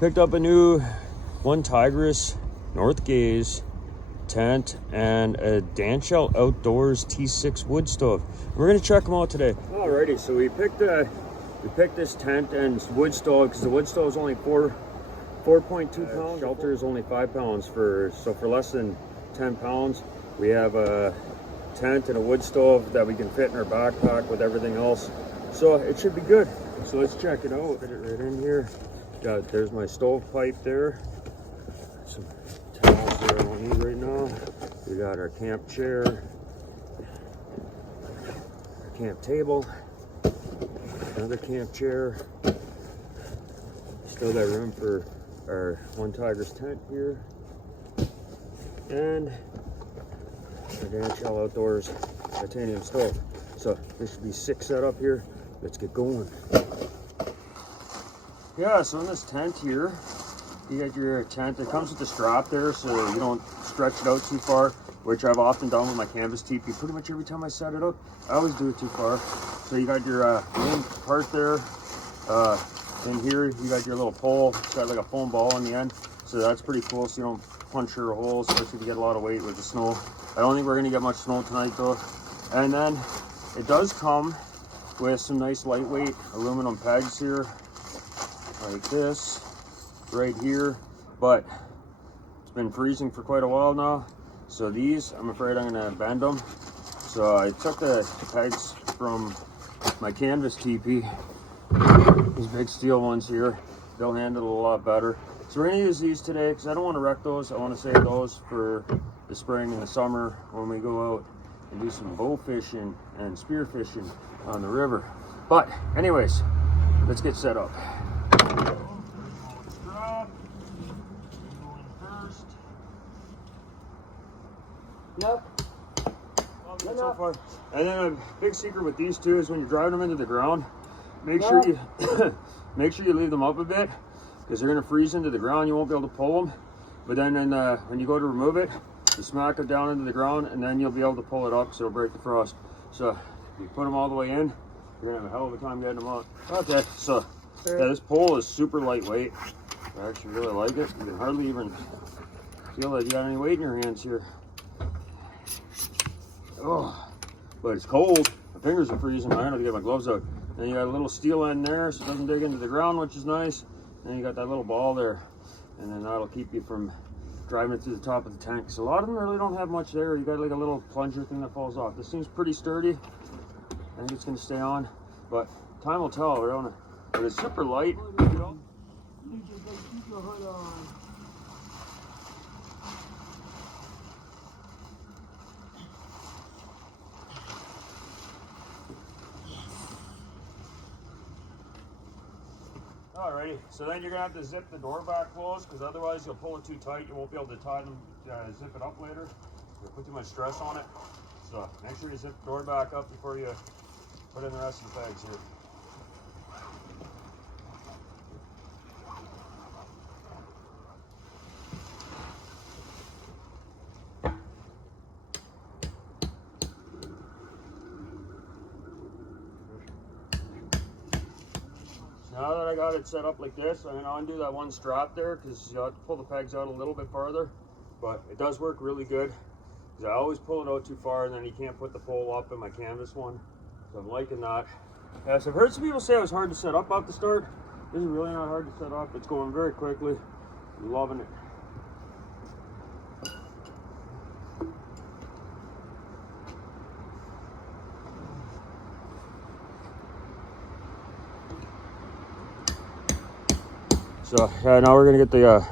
Picked up a new OneTigris Northgaze tent and a Danchel Outdoors T6 wood stove. We're gonna check them out today. Alrighty, so we picked this tent and wood stove because the wood stove is only 4.2 pounds. Shelter is only 5 pounds for less than 10 pounds. We have a tent and a wood stove that we can fit in our backpack with everything else. So it should be good. So let's check it out. Put it right in here. There's my stove pipe there. Some towels there I don't need right now. We got our camp chair, our camp table, another camp chair. Still got room for our OneTigris tent here, and our Danchel Outdoors titanium stove. So this should be 6 set up here. Let's get going. Yeah, so in this tent here, you got your tent. It comes with the strap there so you don't stretch it out too far, which I've often done with my canvas teepee. Pretty much every time I set it up, I always do it too far. So you got your main part there. In here, you got your little pole. It's got like a foam ball on the end. So that's pretty cool so you don't puncture a hole, especially if you get a lot of weight with the snow. I don't think we're gonna get much snow tonight though. And then it does come with some nice lightweight aluminum pegs here, like this, right here. But it's been freezing for quite a while now. So these, I'm afraid I'm gonna bend them. So I took the pegs from my canvas teepee, these big steel ones here. They'll handle it a lot better. So we're gonna use these today because I don't want to wreck those. I want to save those for the spring and the summer when we go out and do some bow fishing and spear fishing on the river. But anyways, let's get set up. Yep. So far. And then a big secret with these two is when you're driving them into the ground, make sure you leave them up a bit because they're gonna freeze into the ground. You won't be able to pull them. But then when you go to remove it, you smack it down into the ground, and then you'll be able to pull it up so it'll break the frost. So if you put them all the way in, you're gonna have a hell of a time getting them out. Okay, so yeah, this pole is super lightweight. I actually really like it. You can hardly even feel that you got any weight in your hands here. Oh, but it's cold. My fingers are freezing. I have to get my gloves out. Then you got a little steel end there so it doesn't dig into the ground, which is nice. Then you got that little ball there, and then that'll keep you from driving it through the top of the tank. So a lot of them really don't have much there. You got like a little plunger thing that falls off. This seems pretty sturdy. I think it's gonna stay on, but time will tell, don't it? But it's super light. You know? You just keep your hood on. Alrighty, so then you're gonna have to zip the door back closed because otherwise you'll pull it too tight. You won't be able to tie them, zip it up later. You'll put too much stress on it. So make sure you zip the door back up before you put in the rest of the pegs here. Now that I got it set up like this, I'm gonna undo that one strap there because you have to pull the pegs out a little bit farther. But it does work really good because I always pull it out too far and then you can't put the pole up in my canvas one. So I'm liking that. So I've heard some people say it was hard to set up at the start. This is really not hard to set up. It's going very quickly. I'm loving it. So now we're gonna get the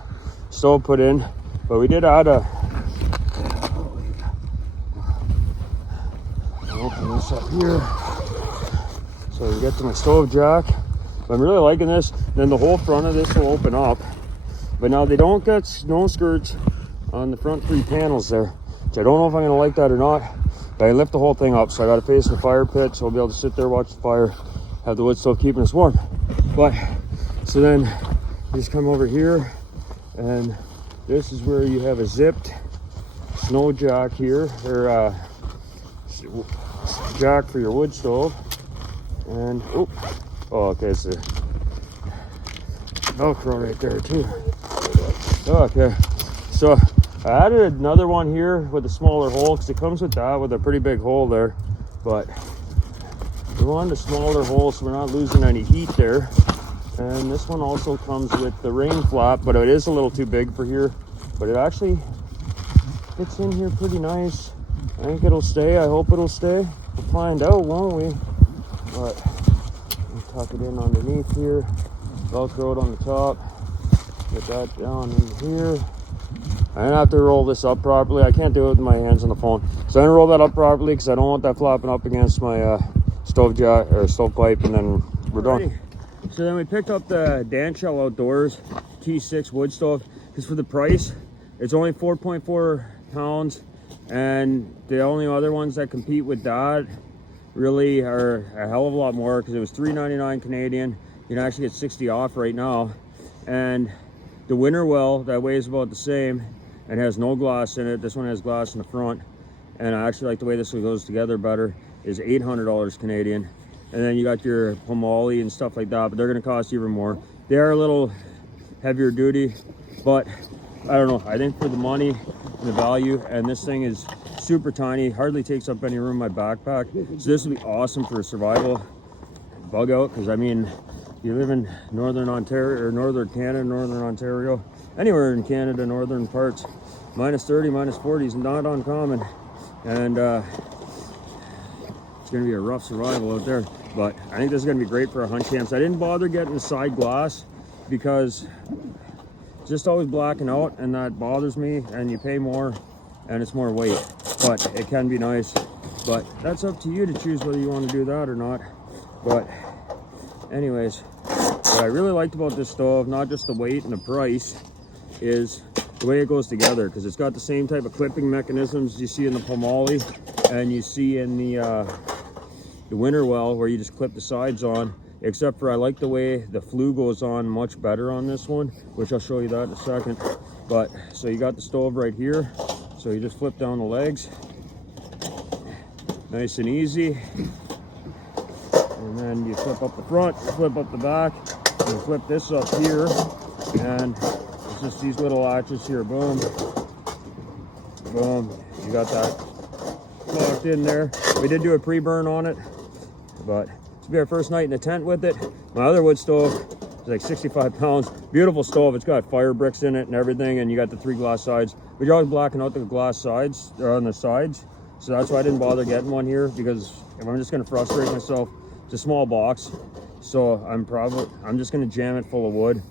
stove put in, but we did add open this up here so we get to my stove jack. But I'm really liking this. Then the whole front of this will open up, but now they don't get snow skirts on the front 3 panels there, which I don't know if I'm gonna like that or not. But I lift the whole thing up, so I got to face the fire pit, so I'll be able to sit there, watch the fire, have the wood stove keeping us warm. But so then you just come over here, and this is where you have a zipped snow jack here, or jack for your wood stove. And oh okay, so Velcro right there too. Okay, so I added another one here with a smaller hole because it comes with that with a pretty big hole there, but we wanted a smaller hole so we're not losing any heat there. And this one also comes with the rain flap, but it is a little too big for here, but it actually fits in here pretty nice. I think it'll stay. I hope it'll stay. We'll find out, won't we? But we'll tuck it in underneath here, Velcro it on the top, get that down in here. I'm gonna have to roll this up properly. I can't do it with my hands on the phone, so I'm gonna roll that up properly because I don't want that flopping up against my stovepipe, and then we're done. So then we picked up the Danchel Outdoors T6 wood stove because for the price, it's only 4.4 pounds, and the only other ones that compete with that really are a hell of a lot more because it was $3.99 Canadian. You can actually get 60 off right now, and the winter well that weighs about the same and has no glass in it. This one has glass in the front, and I actually like the way this one goes together better, is $800 Canadian. And then you got your pomoli and stuff like that, but they're going to cost even more. They are a little heavier duty, but I don't know, I think for the money and the value, and this thing is super tiny, hardly takes up any room in my backpack, so this would be awesome for a survival bug out, because I mean, you live in northern Ontario or northern Canada, northern Ontario, anywhere in Canada, northern parts, minus 30, minus 40 is not uncommon, and it's going to be a rough survival out there. But I think this is going to be great for our hunt camps. I didn't bother getting the side glass because it's just always blacking out, and that bothers me, and you pay more and it's more weight, but it can be nice. But that's up to you to choose whether you want to do that or not. But anyways, what I really liked about this stove, not just the weight and the price, is the way it goes together, because it's got the same type of clipping mechanisms you see in the pomoli and you see in the winter well, where you just clip the sides on, except for I like the way the flue goes on much better on this one, which I'll show you that in a second. But so you got the stove right here, so you just flip down the legs, nice and easy, and then you flip up the front, you flip up the back, and you flip this up here, and it's just these little latches here, boom, boom, you got that locked in there. We did do a pre-burn on it, but this will be our first night in the tent with it. My other wood stove is like 65 pounds. Beautiful stove. It's got fire bricks in it and everything, and you got the 3 glass sides. But you're always blacking out the glass sides, or on the sides. So that's why I didn't bother getting one here, because if I'm just going to frustrate myself, it's a small box. So I'm just going to jam it full of wood.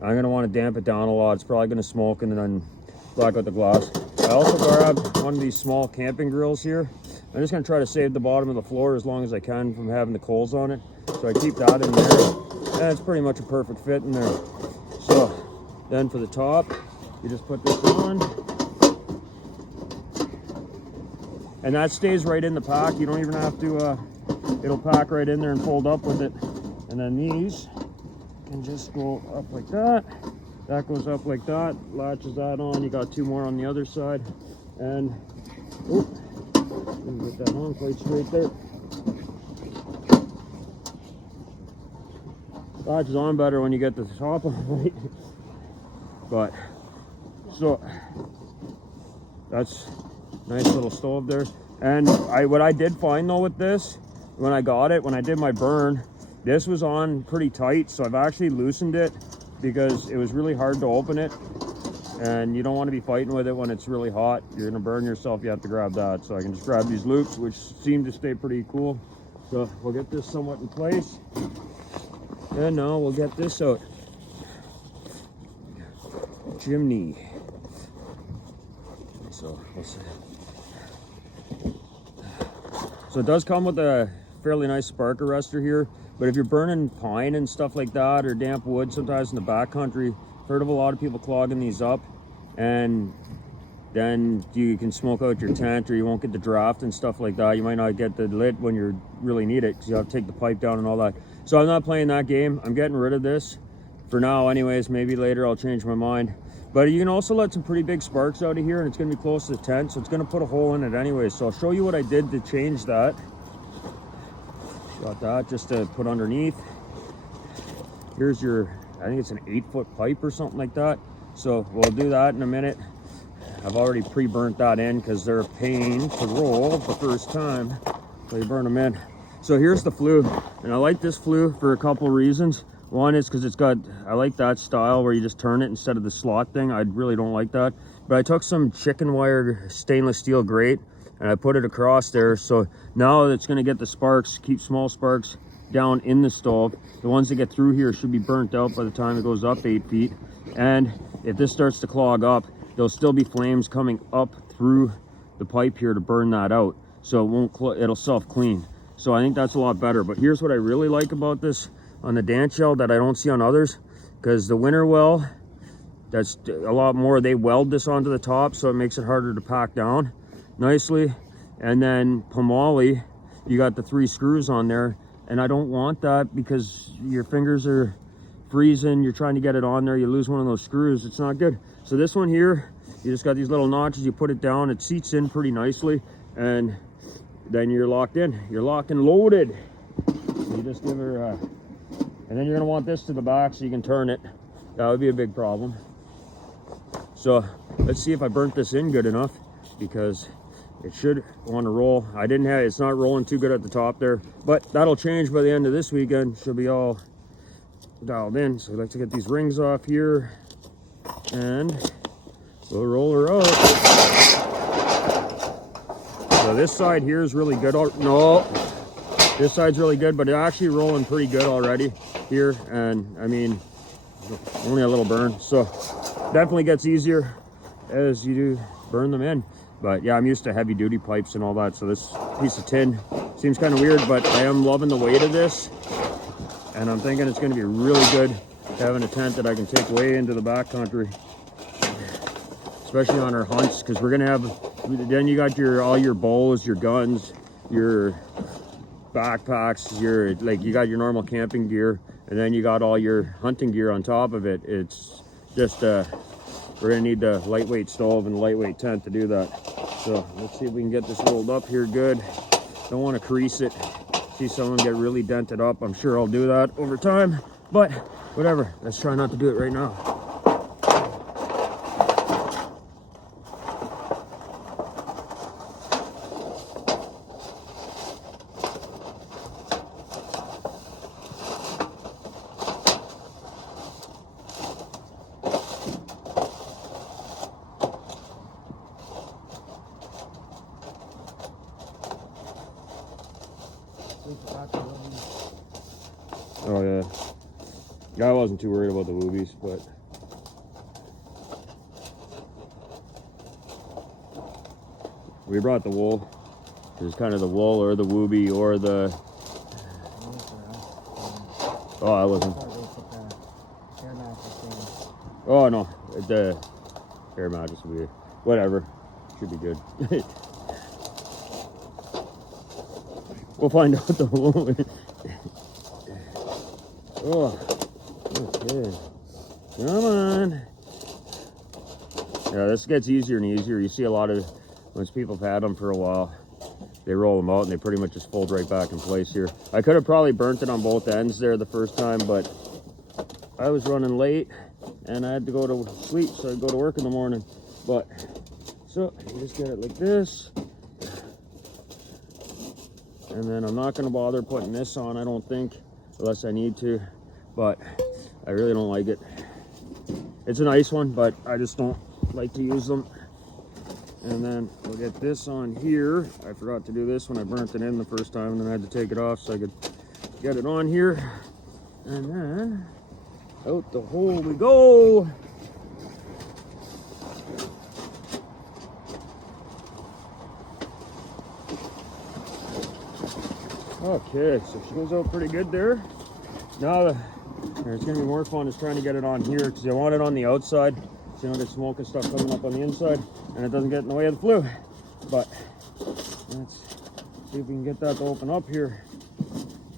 I'm going to want to damp it down a lot. It's probably going to smoke and then black out the glass. I also grabbed one of these small camping grills here. I'm just going to try to save the bottom of the floor as long as I can from having the coals on it. So I keep that in there, and it's pretty much a perfect fit in there. So then for the top, you just put this on, and that stays right in the pack. You don't even have to, it'll pack right in there and fold up with it. And then these can just go up like that. That goes up like that, latches that on. You got 2 more on the other side, and let me get that on plate straight there. Latches on better when you get the top on right. But so that's nice little stove there. And what I did find though with this, when I got it, when I did my burn, this was on pretty tight, so I've actually loosened it, because it was really hard to open it, and you don't want to be fighting with it when it's really hot. You're going to burn yourself. You have to grab that. So I can just grab these loops, which seem to stay pretty cool. So we'll get this somewhat in place, and now we'll get this out. Chimney. So it does come with a fairly nice spark arrestor here. But if you're burning pine and stuff like that, or damp wood sometimes in the backcountry, I've heard of a lot of people clogging these up, and then you can smoke out your tent, or you won't get the draft and stuff like that. You might not get the lit when you really need it, because you have to take the pipe down and all that. So I'm not playing that game. I'm getting rid of this for now anyways. Maybe later I'll change my mind. But you can also let some pretty big sparks out of here, and it's going to be close to the tent, so it's going to put a hole in it anyway. So I'll show you what I did to change that. Got that just to put underneath. Here's your I think it's an 8-foot pipe or something like that. So we'll do that in a minute. I've already pre-burnt that in because they're a pain to roll the first time. So you burn them in. So here's the flue, and I like this flue for a couple reasons. One is because I like that style where you just turn it instead of the slot thing. I really don't like that. But I took some chicken wire stainless steel grate and I put it across there. So now it's gonna get the sparks, keep small sparks down in the stove. The ones that get through here should be burnt out by the time it goes up 8 feet. And if this starts to clog up, there'll still be flames coming up through the pipe here to burn that out. So it won't, it'll self-clean. So I think that's a lot better. But here's what I really like about this on the Danchel that I don't see on others, because the winter well, that's a lot more, they weld this onto the top, so it makes it harder to pack down nicely. And then pomaly, you got the 3 screws on there, and I don't want that because your fingers are freezing, you're trying to get it on there, you lose one of those screws, it's not good. So this one here, you just got these little notches, you put it down, it seats in pretty nicely, and then you're locked in, you're locked and loaded. You just give her and then you're gonna want this to the back so you can turn it. That would be a big problem. So let's see if I burnt this in good enough, because it should want to roll. It's not rolling too good at the top there, but that'll change by the end of this weekend. She'll be all dialed in. So I'd like to get these rings off here and we'll roll her out. So this side here is really good. No, this side's really good, but it's actually rolling pretty good already here. And I mean, only a little burn. So definitely gets easier as you do burn them in. But yeah, I'm used to heavy duty pipes and all that. So this piece of tin seems kind of weird, but I am loving the weight of this. And I'm thinking it's going to be really good having a tent that I can take way into the backcountry, especially on our hunts, because we're going to have, then you got all your bows, your guns, your backpacks, you got your normal camping gear, and then you got all your hunting gear on top of it. It's just, we're going to need the lightweight stove and lightweight tent to do that. So let's see if we can get this rolled up here good. Don't want to crease it. See someone get really dented up. I'm sure I'll do that over time, but whatever. Let's try not to do it right now. Oh yeah, I wasn't too worried about the woobies, but we brought the wool. There's kind of the wool or the woobie or the. Oh, I wasn't. Oh no, the air mattress will be whatever. Should be good. We'll find out the wool. Oh, okay. Come on. Yeah, this gets easier and easier. You see a lot of, once people have had them for a while, they roll them out and they pretty much just fold right back in place here. I could have probably burnt it on both ends there the first time, but I was running late and I had to go to sleep, so I'd go to work in the morning. But, so you just get it like this. And then I'm not gonna bother putting this on, I don't think, unless I need to, but I really don't like it. It's a nice one, but I just don't like to use them. And then we'll get this on here. I forgot to do this when I burnt it in the first time, and then I had to take it off so I could get it on here. And then out the hole we go. Okay, so she goes out pretty good there. Now it's gonna be more fun is trying to get it on here, because I want it on the outside so you don't get smoke and stuff coming up on the inside and it doesn't get in the way of the flue. But let's see if we can get that to open up here.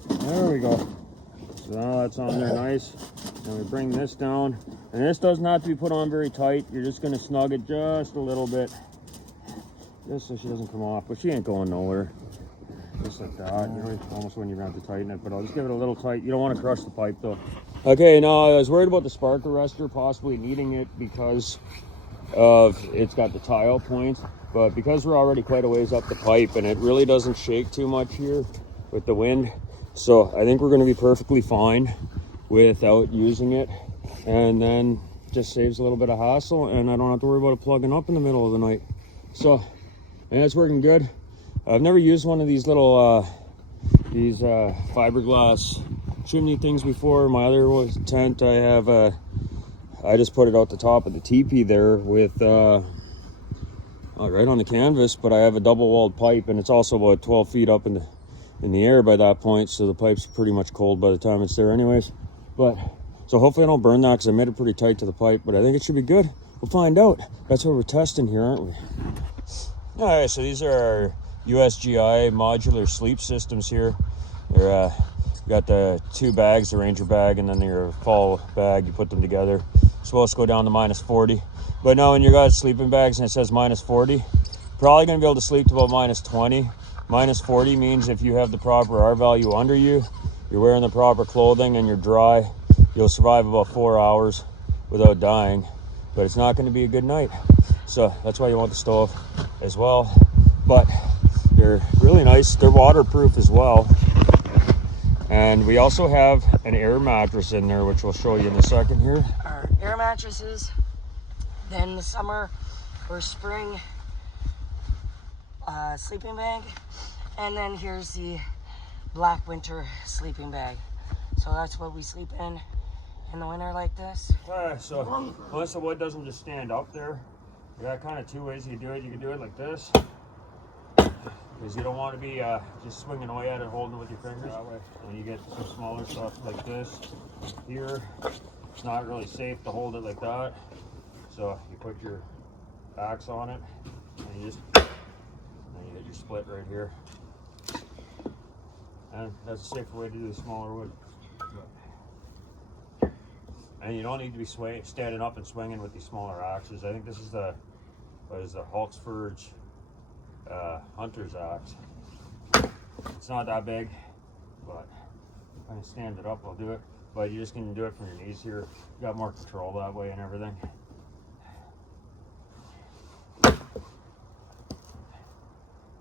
There we go. So now that's on there nice. And we bring this down, and this doesn't have to be put on very tight. You're just gonna snug it just a little bit, just so she doesn't come off, but she ain't going nowhere. Just like that, you know, almost when you're going to have to tighten it, but I'll just give it a little tight. You don't want to crush the pipe though. Okay, now I was worried about the spark arrestor possibly needing it because of it's got the tile points, but because we're already quite a ways up the pipe and it really doesn't shake too much here with the wind, so I think we're going to be perfectly fine without using it, and then just saves a little bit of hassle and I don't have to worry about it plugging up in the middle of the night. So yeah, it's working good. I've never used one of these little fiberglass chimney things before. My other tent, I just put it out the top of the teepee there with right on the canvas, but I have a double walled pipe and it's also about 12 feet up in the air by that point, so the pipe's pretty much cold by the time it's there anyways. But so hopefully I don't burn that because I made it pretty tight to the pipe, but I think it should be good. We'll find out. That's what we're testing here, aren't we? All right, so these are our USGI modular sleep systems here. They're you got the 2 bags, the Ranger bag, and then your fall bag. You put them together. It's supposed to go down to -40. But now when you got sleeping bags and it says -40, probably going to be able to sleep to about -20. -40 means if you have the proper R value under you, you're wearing the proper clothing, and you're dry, you'll survive about 4 hours without dying. But it's not going to be a good night. So that's why you want the stove as well. But they're really nice. They're waterproof as well. And we also have an air mattress in there, which we'll show you in a second here. Our air mattresses, then the summer or spring sleeping bag, and then here's the black winter sleeping bag. So that's what we sleep in the winter like this. So unless the wood doesn't just stand up there, you got kind of 2 ways you can do it. You can do it like this, because you don't want to be just swinging away at it, holding it with your fingers. That way, when you get some smaller stuff like this here, it's not really safe to hold it like that. So you put your axe on it, and you get your split right here. And that's a safer way to do the smaller wood. And you don't need to be standing up and swinging with these smaller axes. I think this is the Hulksford's hunter's axe. It's not that big, but if I can stand it up, I'll do it. But you're just gonna do it from your knees here. You got more control that way and everything.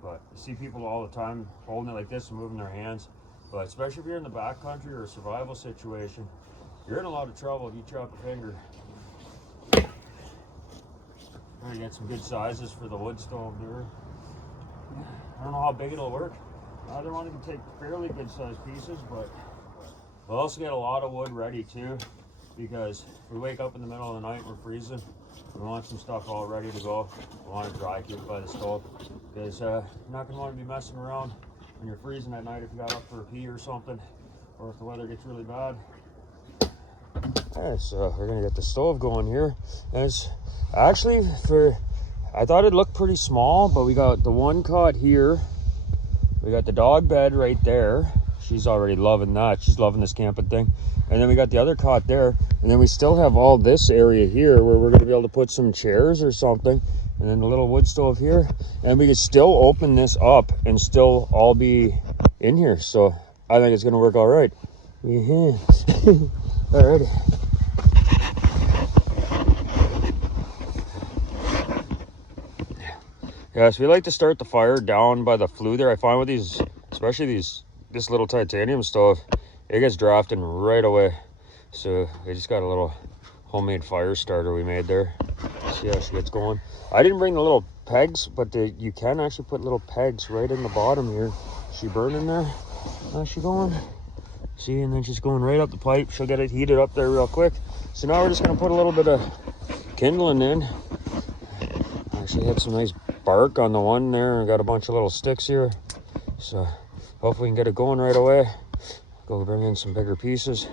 But you see people all the time holding it like this and moving their hands. But especially if you're in the backcountry or a survival situation, you're in a lot of trouble if you chop a finger. I'm gonna get some good sizes for the wood stove there. I don't know how big it'll work. Either one can take fairly good sized pieces, but we'll also get a lot of wood ready too, because if we wake up in the middle of the night and we're freezing, we want some stuff all ready to go. We want to dry keep it by the stove, because you're not going to want to be messing around when you're freezing at night if you got up for a pee or something, or if the weather gets really bad. Alright, so we're going to get the stove going here. As actually, I thought it looked pretty small, but we got the one cot here. We got the dog bed right there. She's already loving that. She's loving this camping thing. And then we got the other cot there. And then we still have all this area here where we're going to be able to put some chairs or something. And then the little wood stove here. And we could still open this up and still all be in here. So I think it's going to work all right. Yeah. Alrighty. Yeah, so we like to start the fire down by the flue there. I find with these, especially this little titanium stove, it gets drafting right away. So I just got a little homemade fire starter we made there. See how she gets going. I didn't bring the little pegs, but you can actually put little pegs right in the bottom here. Is she burning there? How's she going? See, and then she's going right up the pipe. She'll get it heated up there real quick. So now we're just gonna put a little bit of kindling in. Actually had some nice bark on the one there. I got a bunch of little sticks here. So hopefully we can get it going right away. Go bring in some bigger pieces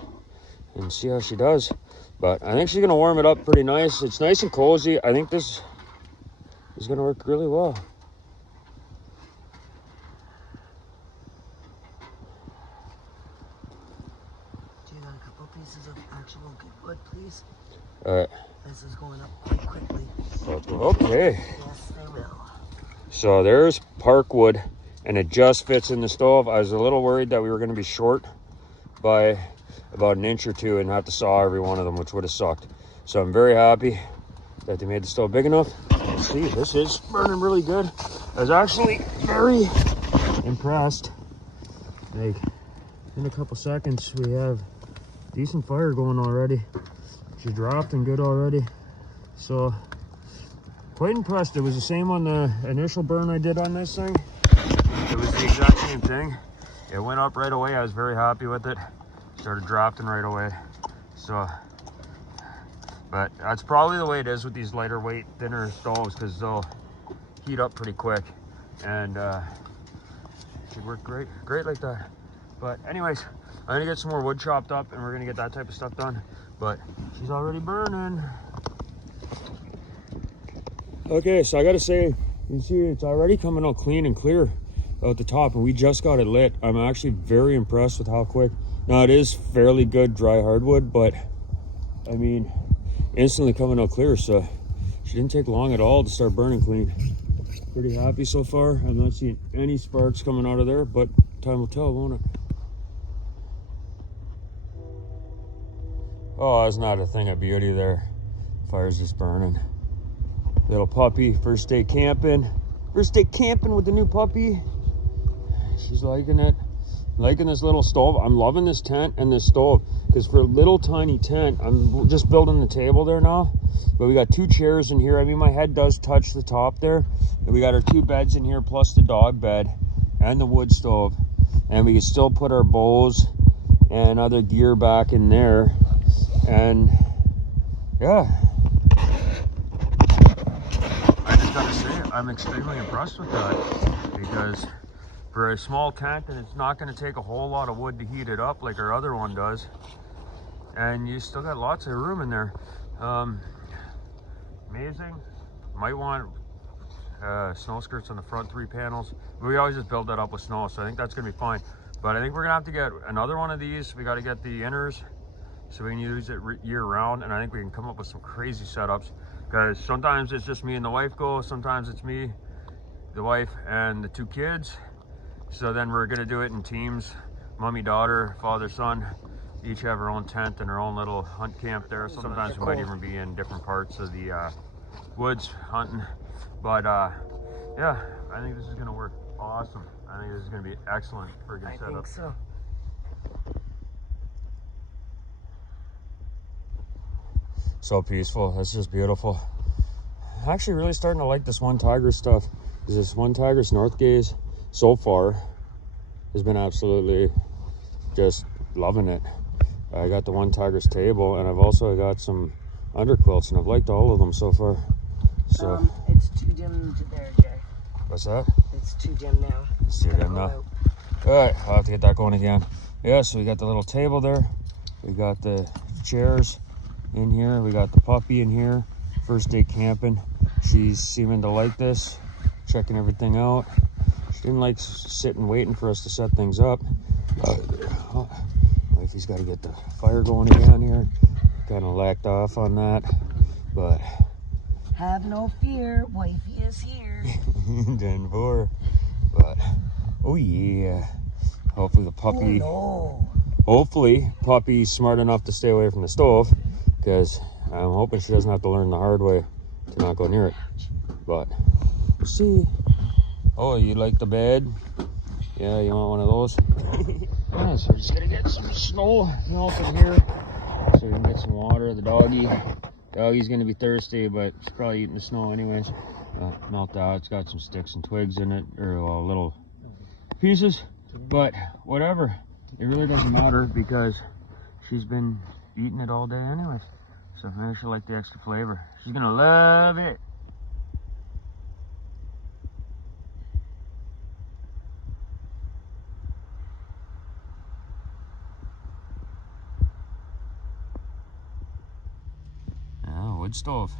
and see how she does. But I think she's gonna warm it up pretty nice. It's nice and cozy. I think this is gonna work really well. Do you got a couple pieces of actual good wood, please? Alright. This is going up quite quickly. Okay. Yes, they will. So there's park wood, and it just fits in the stove. I was a little worried that we were going to be short by about an inch or two and have to saw every one of them, which would have sucked. So I'm very happy that they made the stove big enough. See, this is burning really good. I was actually very impressed. Like, in a couple seconds, we have decent fire going already. She dropped and good already. So, quite impressed. It was the same on the initial burn I did on this thing. It was the exact same thing. It went up right away. I was very happy with it. Started dropping right away. So, but that's probably the way it is with these lighter weight, thinner stoves, because they'll heat up pretty quick, and should work great like that. But anyways, I'm gonna get some more wood chopped up, and we're gonna get that type of stuff done. But she's already burning. Okay, so I gotta say, you can see it's already coming out clean and clear out the top, and we just got it lit. I'm actually very impressed with how quick. Now, it is fairly good dry hardwood, but I mean, instantly coming out clear, so she didn't take long at all to start burning clean. Pretty happy so far. I'm not seeing any sparks coming out of there, but time will tell, won't it? Oh, that's not a thing of beauty there. Fire's just burning. Little puppy, first day camping. First day camping with the new puppy. She's liking it. Liking this little stove. I'm loving this tent and this stove, because for a little tiny tent, I'm just building the table there now, but we got 2 chairs in here. I mean, my head does touch the top there, and we got our 2 beds in here plus the dog bed and the wood stove, and we can still put our bows and other gear back in there. And yeah, I just gotta say, I'm extremely impressed with that, because for a small tent, and it's not going to take a whole lot of wood to heat it up like our other one does, and you still got lots of room in there. Amazing. Might want snow skirts on the front 3 panels. We always just build that up with snow, so I think that's going to be fine. But I think we're going to have to get another one of these. We got to get the inners so we can use it year round, and I think we can come up with some crazy setups, because sometimes it's just me and the wife go, sometimes it's me, the wife, and the 2 kids. So then we're gonna do it in teams, mommy, daughter, father, son, each have our own tent and our own little hunt camp there. Sometimes we might even be in different parts of the woods hunting. But yeah, I think this is gonna work awesome. I think this is gonna be excellent for a good setup. I think so. So peaceful, that's just beautiful. I'm actually really starting to like this OneTigris stuff. This OneTigris Northgaze so far has been absolutely just loving it. I got the OneTigris table, and I've also got some underquilts, and I've liked all of them so far. So it's too dim there, Jay. What's that? It's too dim now. It's too dim now. All right, I'll have to get that going again. Yeah, so we got the little table there. We got the chairs in here. We got the puppy in here. First day camping. She's seeming to like this, checking everything out. She didn't like sitting waiting for us to set things up. Wifey's got to get the fire going again here. Kind of lacked off on that, but have no fear, wifey is here. 10-4. But oh yeah, hopefully the puppy. Oh, no. Hopefully puppy's smart enough to stay away from the stove, because I'm hoping she doesn't have to learn the hard way to not go near it. But we'll see. Oh, you like the bed? Yeah, you want one of those? Yeah, so we're just gonna get some snow melt in here so we can get some water. The doggy's gonna be thirsty, but she's probably eating the snow anyways. Melt out. It's got some sticks and twigs in it, or little pieces, but whatever. It really doesn't matter, because she's been eating it all day anyways. So maybe she'll like the extra flavor. She's gonna love it. Yeah, wood stove.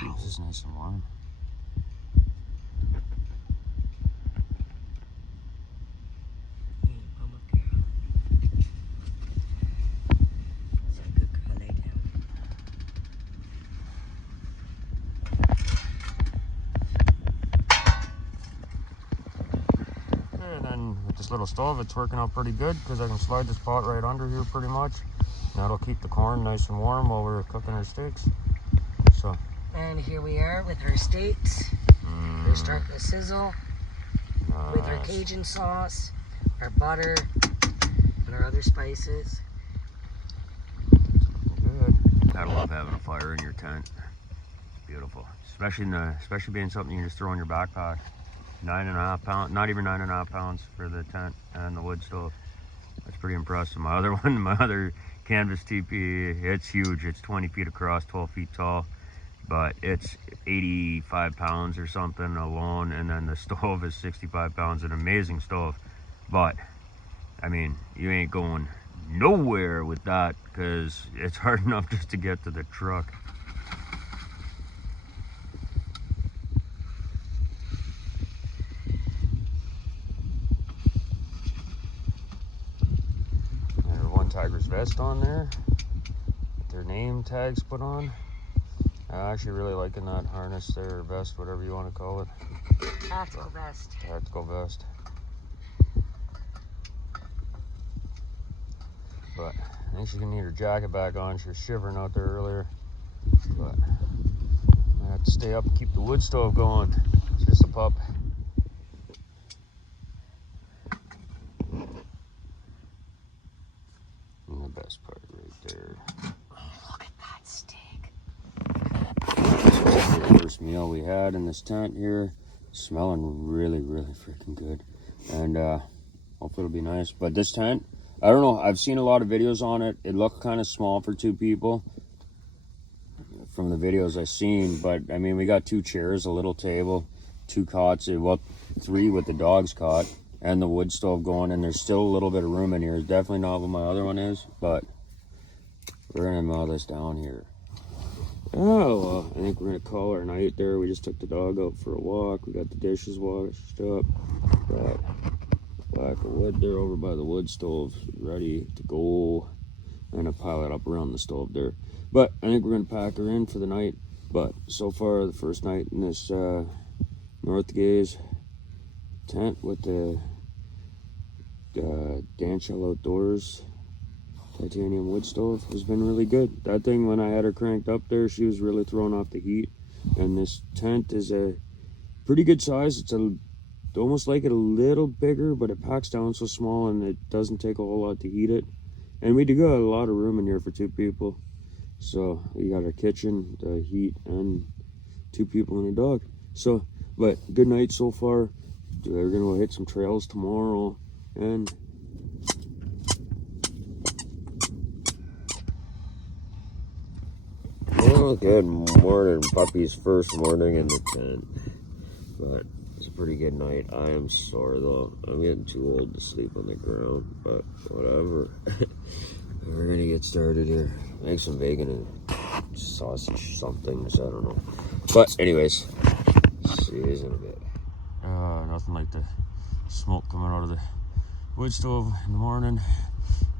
Keeps us nice and warm. this little stove, it's working out pretty good because I can slide this pot right under here pretty much. And that'll keep the corn nice and warm while we're cooking our steaks. So. And here we are with our steaks. They're starting to sizzle. Nice. With our Cajun sauce, our butter, and our other spices. Good. Gotta love having a fire in your tent. It's beautiful, especially being something you can just throw in your backpack. 9.5 pounds, not even 9.5 pounds for the tent and the wood stove. That's pretty impressive. My other one, my other canvas teepee, it's huge. It's 20 feet across, 12 feet tall, but it's 85 pounds or something alone. And then the stove is 65 pounds, an amazing stove. But I mean, you ain't going nowhere with that because it's hard enough just to get to the truck. OneTigris vest on there, with their name tags put on. I'm actually really liking that harness there, or vest, whatever you want to call it. Tactical vest. Tactical vest. But I think she's gonna need her jacket back on. She was shivering out there earlier. But I have to stay up and keep the wood stove going. It's just a pup. And the best part right there. Look at that steak. This was the first meal we had in this tent here. Smelling really, really freaking good. And hopefully it'll be nice. But this tent, I don't know, I've seen a lot of videos on it. It looked kind of small for 2 people from the videos I've seen. But I mean, we got 2 chairs, a little table, 2 cots, well, 3 with the dog's cot, and the wood stove going, and there's still a little bit of room in here. It's definitely not what my other one is, but we're gonna mow this down here. Oh, well, I think we're gonna call our night there. We just took the dog out for a walk. We got the dishes washed up. Got a block of wood there over by the wood stove, ready to go. I'm gonna pile it up around the stove there. But I think we're gonna pack her in for the night. But so far, the first night in this Northgaze tent with the Danchel Outdoors titanium wood stove has been really good. That thing, when I had her cranked up there, she was really throwing off the heat. And this tent is a pretty good size. It's almost like it a little bigger, but it packs down so small and it doesn't take a whole lot to heat it. And we do got a lot of room in here for 2 people. So we got our kitchen, the heat, and 2 people and a dog. So, but good night so far. We're gonna go hit some trails tomorrow, and well, good morning, puppy's first morning in the tent. But it's a pretty good night. I am sore though. I'm getting too old to sleep on the ground, but whatever. We're gonna get started here. Make some bacon and sausage somethings, I don't know. But anyways, see you guys in a bit. Nothing like the smoke coming out of the wood stove in the morning,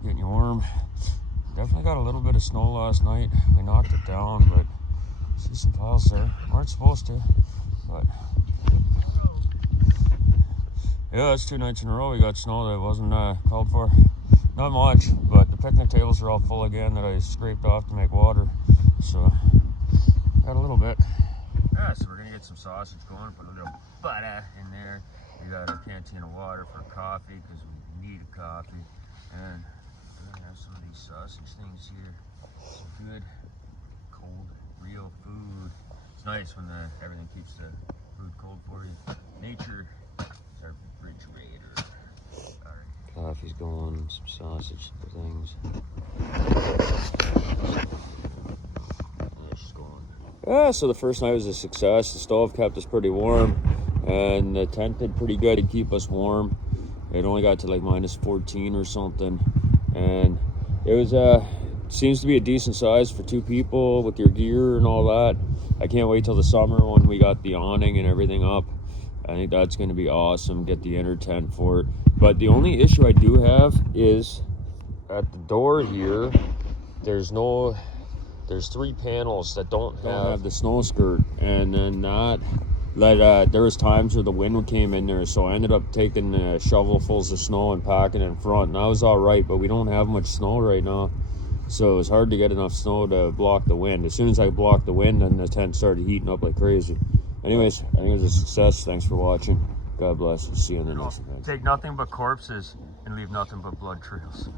getting you warm. Definitely got a little bit of snow last night. We knocked it down, but see some piles there. Weren't supposed to, but yeah, it's 2 nights in a row we got snow that wasn't called for. Not much, but the picnic tables are all full again that I scraped off to make water. So got a little bit. Yeah, so we're gonna get some sausage going, put a little butter in there. We got our canteen of water for coffee because we need a coffee. And we're gonna have some of these sausage things here. Some good, cold, real food. It's nice when everything keeps the food cold for you. Nature is our refrigerator. Alright. Coffee's going, some sausage things. Yeah, so the first night was a success. The stove kept us pretty warm, and the tent did pretty good to keep us warm. It only got to like minus 14 or something, and it was seems to be a decent size for 2 people with your gear and all that. I can't wait till the summer when we got the awning and everything up. I think that's going to be awesome. Get the inner tent for it. But the only issue I do have is at the door here. There's 3 panels that don't have the snow skirt, and then that that there was times where the wind came in there, so I ended up taking shovelfuls of snow and packing it in front, and I was all right. But we don't have much snow right now, so it was hard to get enough snow to block the wind. As soon as I blocked the wind, then the tent started heating up like crazy. Anyways, I think it was a success. Thanks for watching. God bless. See you in the next event. Take nothing but corpses and leave nothing but blood trails.